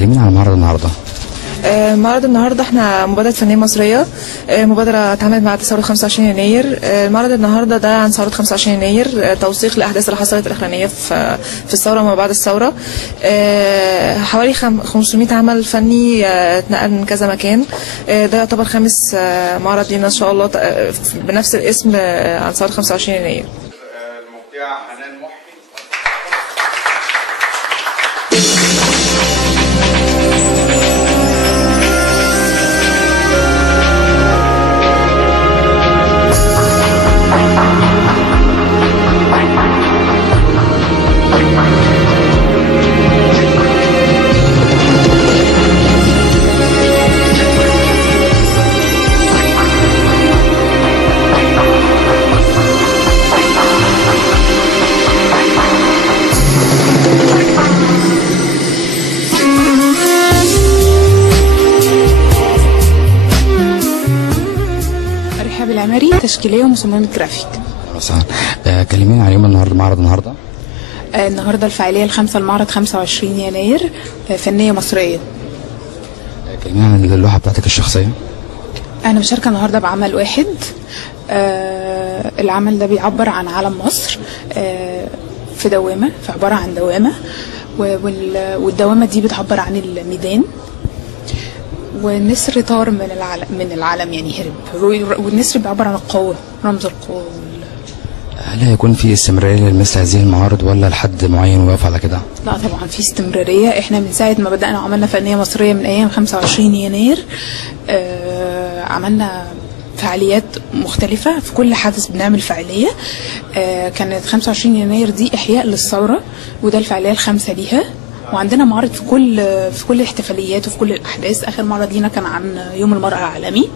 كلمينا عن معرض النهارده. معرض النهارده احنا مبادرة فنية مصرية، مبادرة اتعملت مع ثورة 25 يناير. المعرض النهارده ده عن ثورة 25 يناير، توثيق الأحداث اللي حصلت الأخرانية في الثورة وما بعد الثورة. حوالي 500 عمل فني اتنقل من كذا مكان. ده يعتبر خامس معرض لينا إن شاء الله بنفس الاسم عن ثورة 25 يناير. المبدعة حنان محي. العماري تشكيليه ومصممه جرافيك. مثلا كلمينا عن يوم النهارده، معرض النهارده. النهارده الفعاليه الخامسه المعرض 25 يناير فنيه مصريه. كلمينا عن اللوحه بتاعتك الشخصيه. انا مشاركه النهارده بعمل واحد. العمل ده بيعبر عن علم مصر في دوامه، في عباره عن دوامه، والدوامه دي بتعبر عن الميدان، والنسر طار من العالم يعني هرب، والنسر بيعبر عن القوة، رمز القوة. هل هيكون في استمرارية لمثل هذه المعارض ولا لحد معين واقف على كده؟ لا طبعا في استمرارية. احنا من ساعة ما بدأنا عملنا فنية مصرية من أيام 25 يناير عملنا فعاليات مختلفة في كل حدث بنعمل فعالية. كانت 25 يناير دي إحياء للثورة، وده الفعالية الخامسة ليها. وعندنا معارض في كل الاحتفاليات وفي كل الاحداث. اخر معرض لينا كان عن يوم المرأة العالمي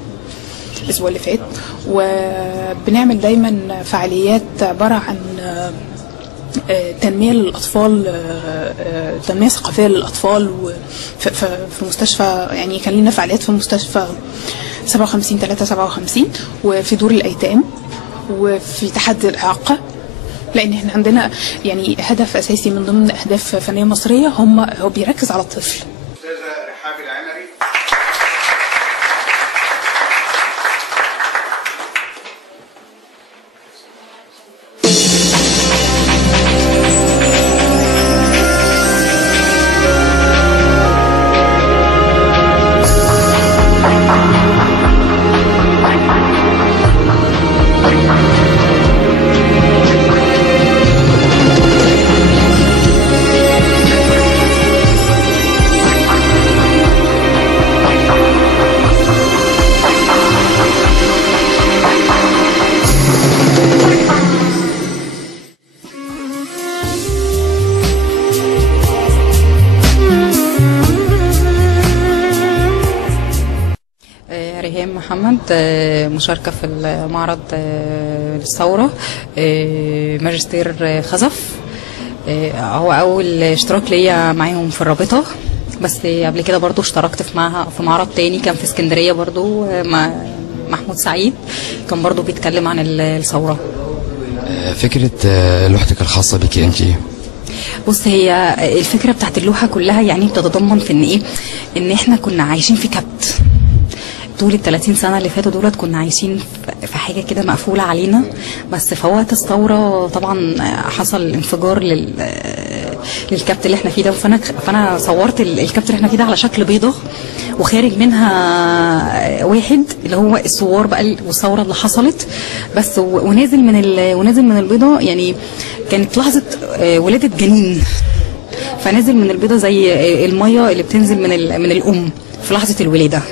الاسبوع اللي فات. وبنعمل دايما فعاليات عبارة عن تنمية للأطفال، تنمية ثقافية للأطفال. في مستشفى يعني كان لنا فعاليات في مستشفى 57 وفي دور الأيتام وفي تحدي الإعاقة، لان احنا عندنا يعني هدف اساسي من ضمن اهداف فنيه مصريه هو بيركز على الطفل. استاذه رحاب العمري. ريهام محمد، مشاركة في المعرض الثورة، ماجستير خزف. هو أول اشتراك ليا معاهم في الرابطة، بس قبل كده برضو اشتركت في معرض تاني كان في اسكندرية برضو مع محمود سعيد، كان برضو بيتكلم عن الثورة. فكرة لوحتك الخاصة بك انت؟ بص، هي الفكرة بتاعت اللوحة كلها يعني بتتضمن في ان ايه، ان احنا كنا عايشين في كبت طول ال30 سنة اللي فاتوا دولت، كنا عايشين في حاجة كده مقفولة علينا. بس في وقت الثورة طبعا حصل انفجار للكبت اللي احنا فيه ده. فانا صورت الكبت اللي احنا فيه ده على شكل بيضة، وخارج منها واحد اللي هو الثوار بقى والثورة اللي حصلت بس، ونازل من البيضة. يعني كانت لحظة ولادة جنين، فنازل من البيضة زي المية اللي بتنزل من الأم في لحظة الولادة.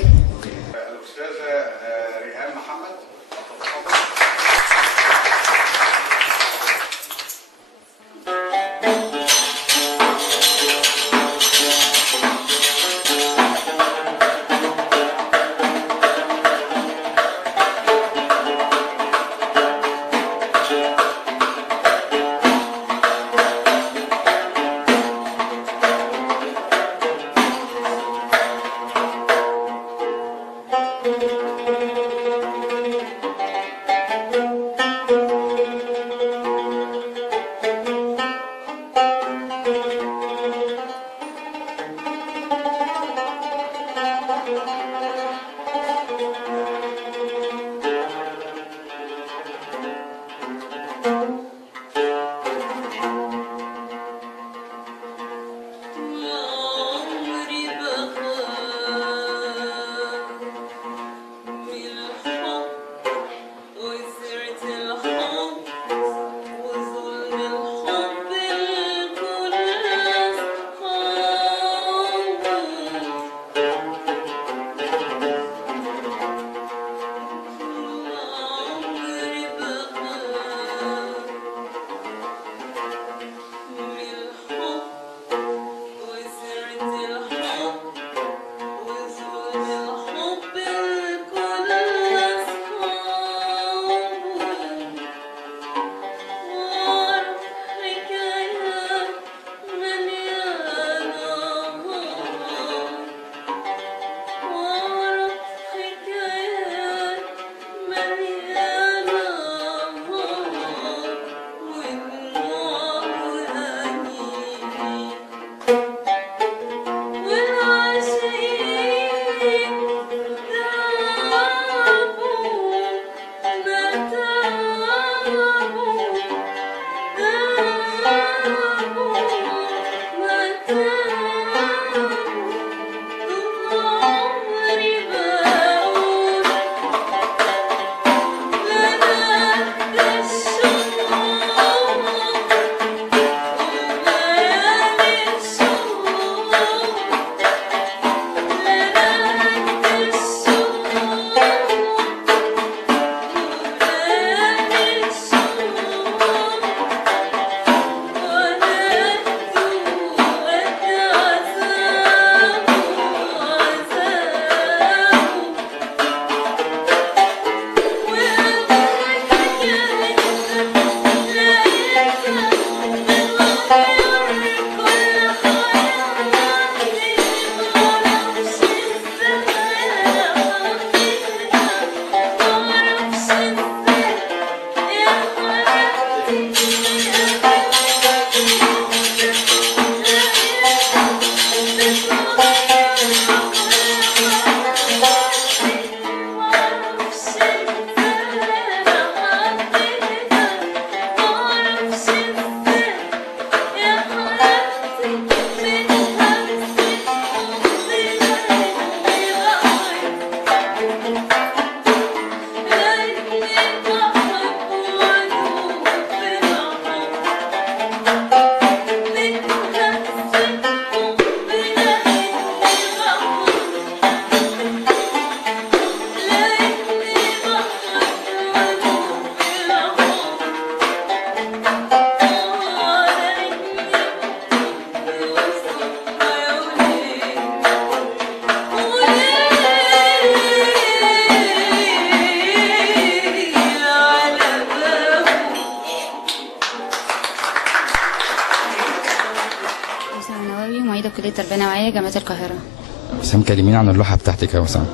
معيده كليه التربيه النوعيه جامعه القاهره. وسام كلميني عن اللوحه بتاعتك يا وسام.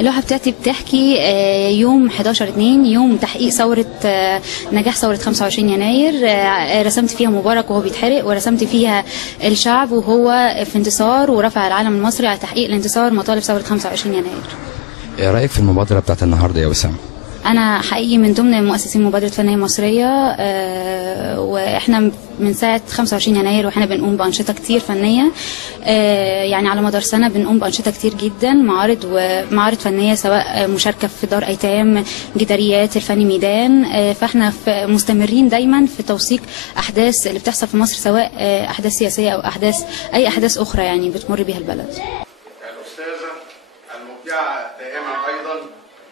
اللوحه بتاعتي بتحكي يوم 11/2 يوم تحقيق ثوره نجاح ثوره 25 يناير. رسمت فيها مبارك وهو بيتحرق، ورسمت فيها الشعب وهو في انتصار ورفع العلم المصري على تحقيق الانتصار مطالب ثوره 25 يناير. ايه رايك في المبادره بتاعت النهارده يا وسام؟ أنا حقيقي من ضمن مؤسسين مبادرة فنية مصرية، وإحنا من ساعة 25 يناير وإحنا بنقوم بأنشطة كتير فنية. يعني على مدار سنة بنقوم بأنشطة كتير جدا، معارض فنية، سواء مشاركة في دار أيتام، جداريات، الفني ميدان. فإحنا مستمرين دايما في توثيق أحداث اللي بتحصل في مصر، سواء أحداث سياسية أو أي أحداث أخرى يعني بتمر بها البلد. الأستاذة المبدعة دائما أيضا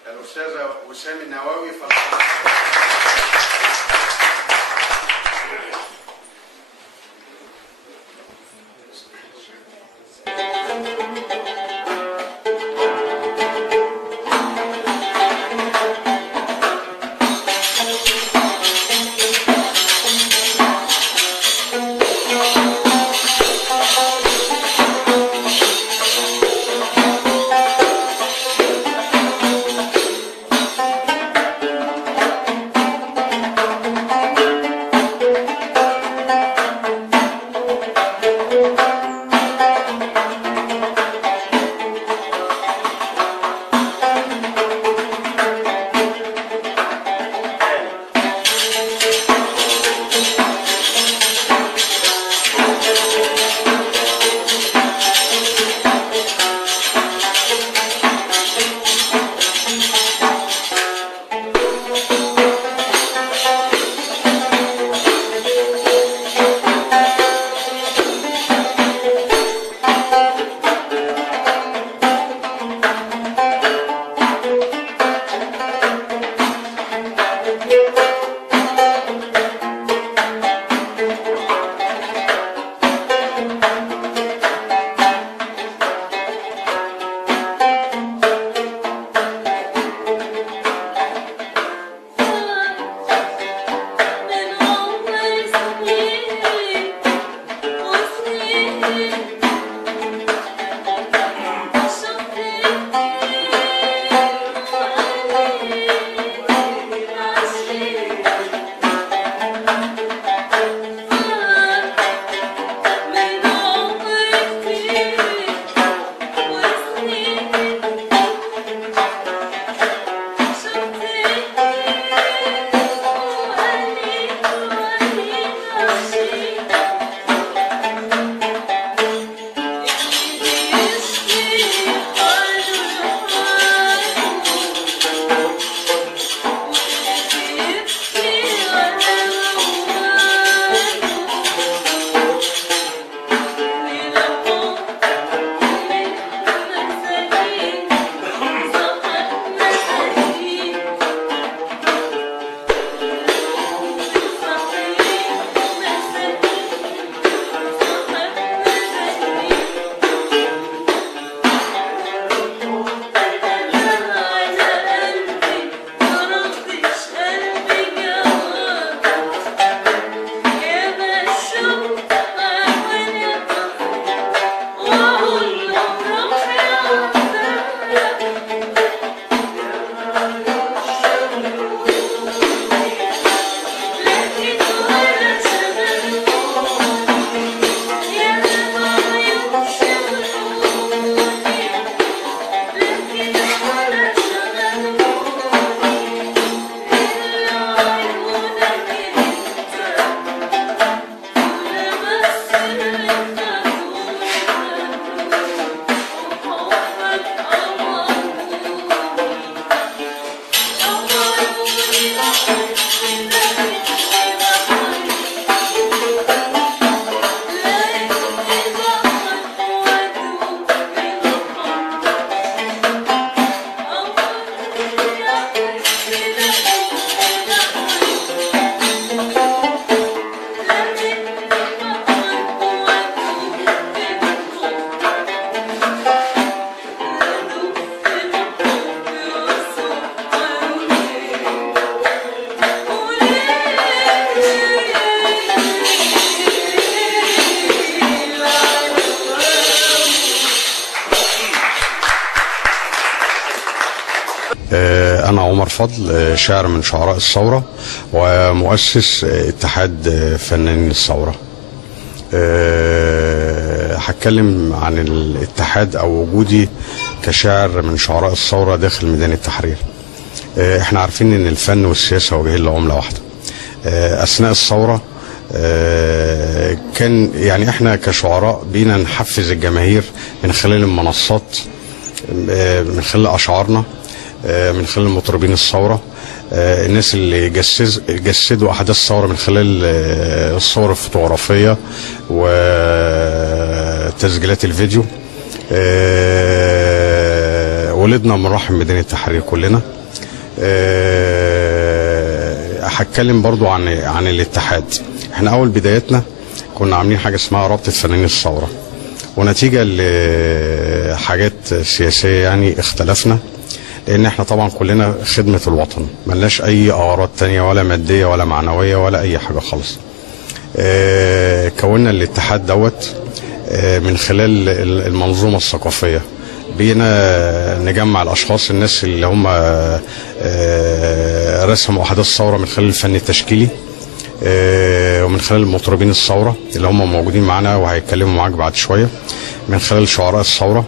الأستاذة وسام النواوي. الفضل، شاعر من شعراء الثورة ومؤسس اتحاد فنانين الثورة. هتكلم عن الاتحاد أو وجودي كشاعر من شعراء الثورة داخل ميدان التحرير. احنا عارفين ان الفن والسياسة وجهين لعملة واحدة. أثناء الثورة كان يعني احنا كشعراء بينا نحفز الجماهير من خلال المنصات، من خلال أشعارنا، من خلال مطربين الثورة، الناس اللي جسدوا أحداث الثورة من خلال الصور الفوتوغرافية وتسجيلات الفيديو. ولدنا من رحم ميدان التحرير كلنا. هتكلم برضو عن الاتحاد. احنا أول بدايتنا كنا عاملين حاجة اسمها رابطة فنانين الثورة، ونتيجة لحاجات سياسية يعني اختلفنا، لان احنا طبعا كلنا خدمة الوطن، ملناش اي اغراض تانية ولا مادية ولا معنوية ولا اي حاجة خالص. كونا الاتحاد دوت من خلال المنظومة الثقافية، بينا نجمع الاشخاص، الناس اللي هم رسموا احداث الثورة من خلال الفن التشكيلي، ومن خلال مطربين الثورة اللي هم موجودين معانا وهيتكلموا معاك بعد شوية، من خلال شعراء الثورة.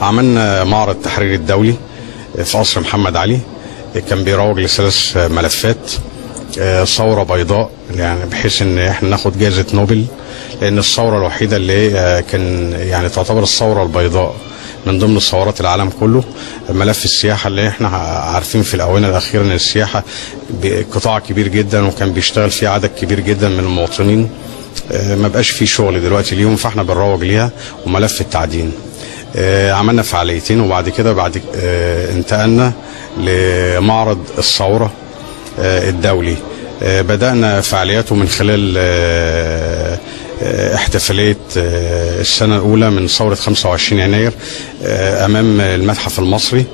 عملنا معرض التحرير الدولي في قصر محمد علي، كان بيروج لثلاث ملفات: ثورة بيضاء، يعني بحيث ان احنا ناخد جائزة نوبل، لان الثورة الوحيدة اللي كان يعني تعتبر الثورة البيضاء من ضمن ثورات العالم كله. ملف السياحة اللي احنا عارفين في الآونة الأخيرة ان السياحة قطاع كبير جدا وكان بيشتغل فيه عدد كبير جدا من المواطنين، ما بقاش فيه شغل دلوقتي اليوم، فاحنا بنروج ليها. وملف التعدين. عملنا فعاليتين، وبعد كده انتقلنا لمعرض الثورة الدولي. بدأنا فعالياته من خلال احتفالية السنة الأولى من ثورة 25 يناير أمام المتحف المصري،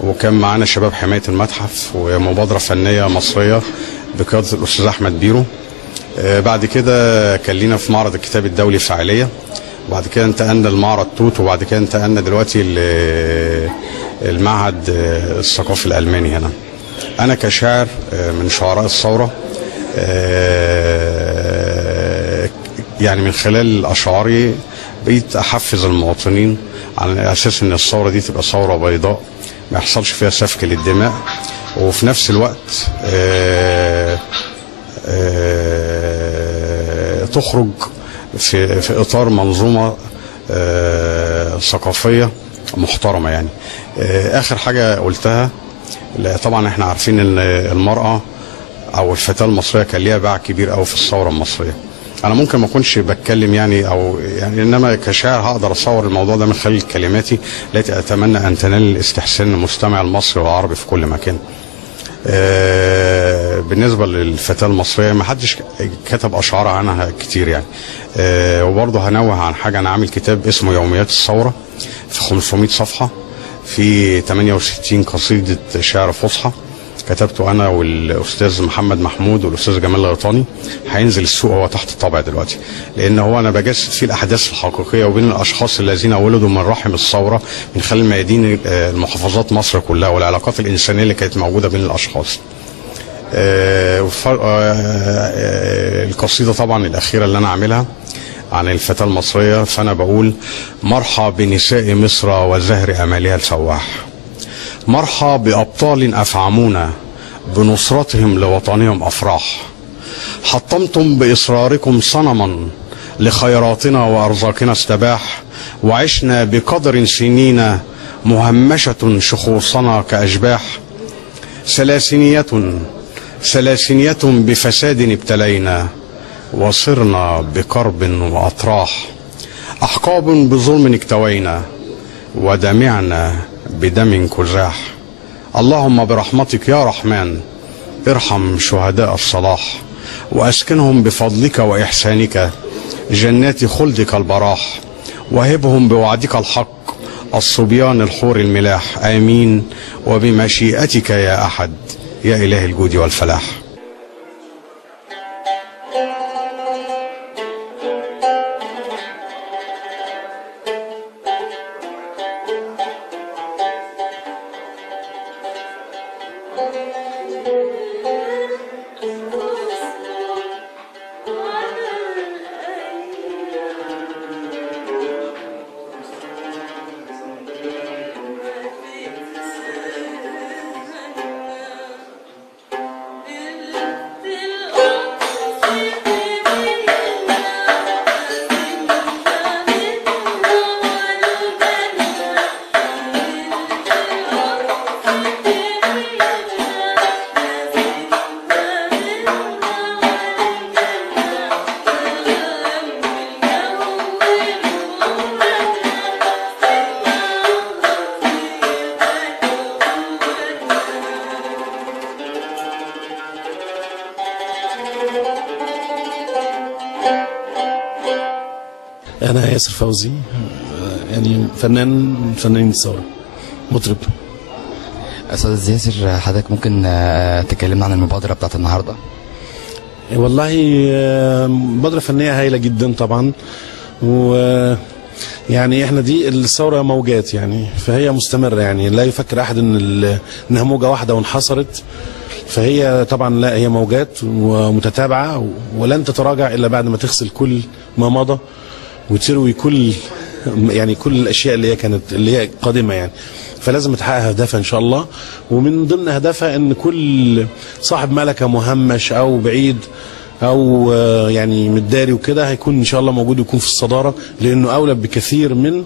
وكان معانا شباب حماية المتحف ومبادرة فنية مصرية بقيادة الأستاذ أحمد بيرو. بعد كده كان لينا في معرض الكتاب الدولي فعالية، وبعد كده انتقلنا لمعرض توت، وبعد كده انتقلنا دلوقتي المعهد الثقافي الألماني هنا. أنا كشاعر من شعراء الثورة، يعني من خلال أشعاري بقيت أحفز المواطنين على أساس أن الثورة دي تبقى ثورة بيضاء ما يحصلش فيها سفك للدماء، وفي نفس الوقت تخرج في إطار منظومة ثقافية محترمة. يعني آخر حاجة قلتها، طبعا احنا عارفين ان المرأة او الفتاة المصرية كان ليها باع كبير قوي في الثورة المصرية. انا ممكن ما اكونش بتكلم يعني انما كشاعر هقدر اصور الموضوع ده من خلال كلماتي التي اتمنى ان تنال الاستحسان المستمع المصري والعربي في كل مكان. بالنسبة للفتاة المصرية ما حدش كتب اشعار عنها كتير يعني. وبرضه هنوه عن حاجة، انا عامل كتاب اسمه يوميات الثورة في 500 صفحة، في 68 قصيدة شعر فصحى كتبته أنا والأستاذ محمد محمود والأستاذ جمال الغيطاني. هينزل السوق هو تحت الطبع دلوقتي، لأن هو أنا بجسد فيه الأحداث الحقيقية وبين الأشخاص الذين ولدوا من رحم الثورة من خلال ميادين المحافظات مصر كلها، والعلاقات الإنسانية اللي كانت موجودة بين الأشخاص. القصيدة طبعا الأخيرة اللي أنا عاملها عن الفتاة المصرية، فأنا بقول: مرحى بنساء مصر وزهر أمالها الفواح، مرحى بأبطال أفعمونا بنصرتهم لوطنهم أفراح، حطمتم بإصراركم صنما لخيراتنا وأرزاقنا استباح، وعشنا بقدر سنين مهمشة شخوصنا كأشباح، سلاسنية بفساد ابتلينا وصرنا بكرب وأطراح، أحقاب بظلم اكتوينا ودمعنا بدم كزاح، اللهم برحمتك يا رحمن ارحم شهداء الصلاح، وأسكنهم بفضلك وإحسانك جنات خلدك البراح، وهبهم بوعدك الحق الصبيان الحور الملاح، آمين وبمشيئتك يا أحد يا إله الجود والفلاح. أنا ياسر فوزي، يعني فنان الثورة، مطرب. استاذ ياسر، حضرتك ممكن تكلمنا عن المبادره بتاعت النهارده؟ والله مبادرة فنية هايلة جدا طبعا، ويعني احنا دي الثورة موجات يعني، فهي مستمرة يعني، لا يفكر احد انها موجة واحدة وانحصرت، فهي طبعا لا، هي موجات ومتتابعة ولن تتراجع الا بعد ما تغسل كل ما مضى وتروي كل الاشياء اللي هي قادمة يعني. فلازم تحقق اهدافها ان شاء الله، ومن ضمن اهدافها ان كل صاحب ملكه مهمش او بعيد او يعني متداري وكده هيكون ان شاء الله موجود ويكون في الصداره، لانه اولى بكثير من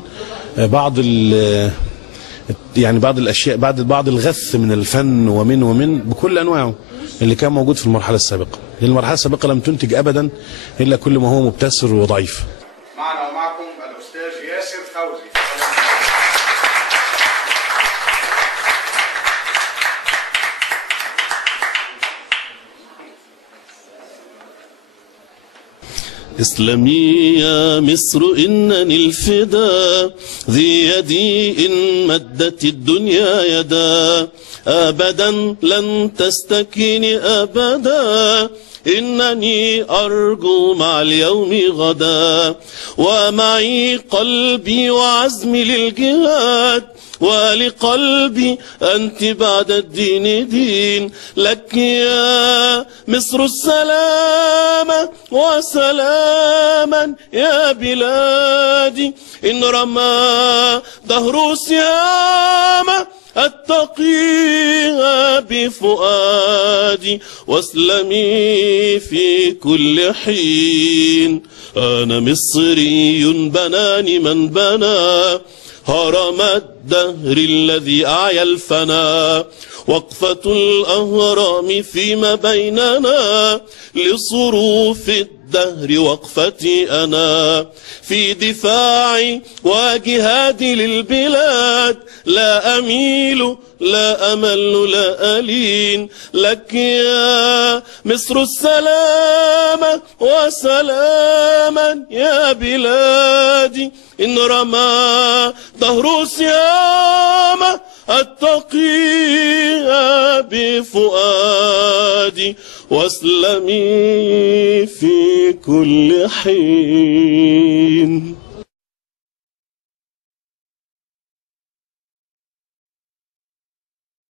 بعض الاشياء، بعض الغث من الفن ومن بكل انواعه اللي كان موجود في المرحله السابقه، لان المرحله السابقه لم تنتج ابدا الا كل ما هو مبتسر وضعيف. معنا ومعكم الاستاذ ياسر فوزي. اسلمي يا مصر إنني الفدا، ذي يدي إن مدت الدنيا يدا، أبدا لن تستكيني أبدا، إنني أرجو مع اليوم غدا، ومعي قلبي وعزمي للجهاد، ولقلبي أنت بعد الدين دين، لك يا مصر السلام وسلاما يا بلادي، إن رمى دهر سهام أتقيها بفؤادي، واسلمي في كل حين. أنا مصري بناني من بنى هرم الدهر الذي أعيا الفنا، وقفة الأهرام فيما بيننا، لصروف الدهر وقفتي أنا، في دفاعي وجهادي للبلاد، لا أميل لا أمل لا ألين، لك يا مصر السلام وسلاما يا بلادي، إن رمى دهر سيام أتقيها بفؤادي، واسلمي في كل حين.